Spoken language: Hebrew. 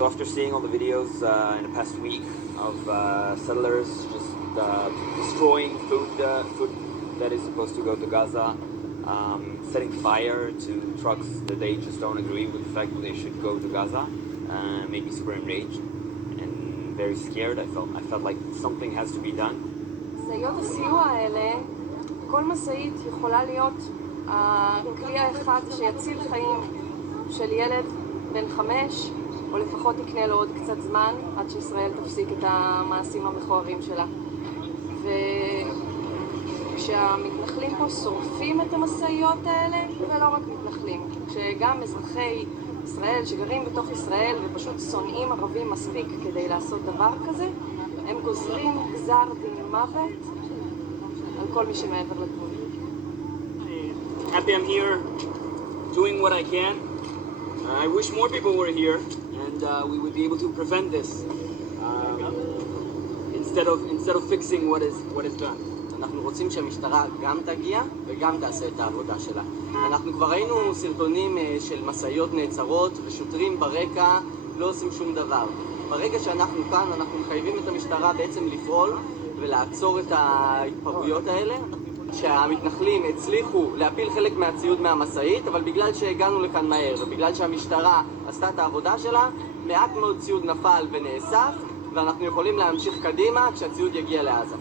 So after seeing all the videos in the past week of settlers just destroying food that is supposed to go to Gaza, setting fire to trucks that they just don't agree with the fact that they should go to Gaza, made me super enraged and very scared. I felt like something has to be done. משאיות הסיוע האלה, כל משאית יכולה להיות הכלי האחד שיציל חיים של ילד בן 5, או לפחות יקנה לו עוד קצת זמן עד שישראל תפסיק את המעשים המכוערים שלה. וכשהמתנחלים פה שורפים את המשאיות האלה, ולא רק מתנחלים, כשגם אזרחי ישראל שגרים בתוך ישראל ופשוט שונאים ערבים מספיק כדי לעשות דבר כזה, הם גוזרים גזר דין מוות על כל מי שמעבר לגבול. Happy I'm here doing what I can. I wish more people were here and we would be able to prevent this instead of fixing what is done. אנחנו רוצים שהמשטרה גם תגיע וגם תעשה את העבודה שלה. אנחנו כבר ראינו סרטונים של משאיות נעצרות ושוטרים ברקע לא עושים שום דבר. ברגע שאנחנו כאן אנחנו מחייבים את המשטרה בעצם לפעול ולעצור את ההתפרעויות האלה. שהמתנחלים הצליחו להפיל חלק מהציוד מהמשאית, אבל בגלל שהגענו לכאן מהר ובגלל שהמשטרה עשתה את העבודה שלה, מעט מאוד ציוד נפל ונאסף ואנחנו יכולים להמשיך קדימה כשהציוד יגיע לעזה.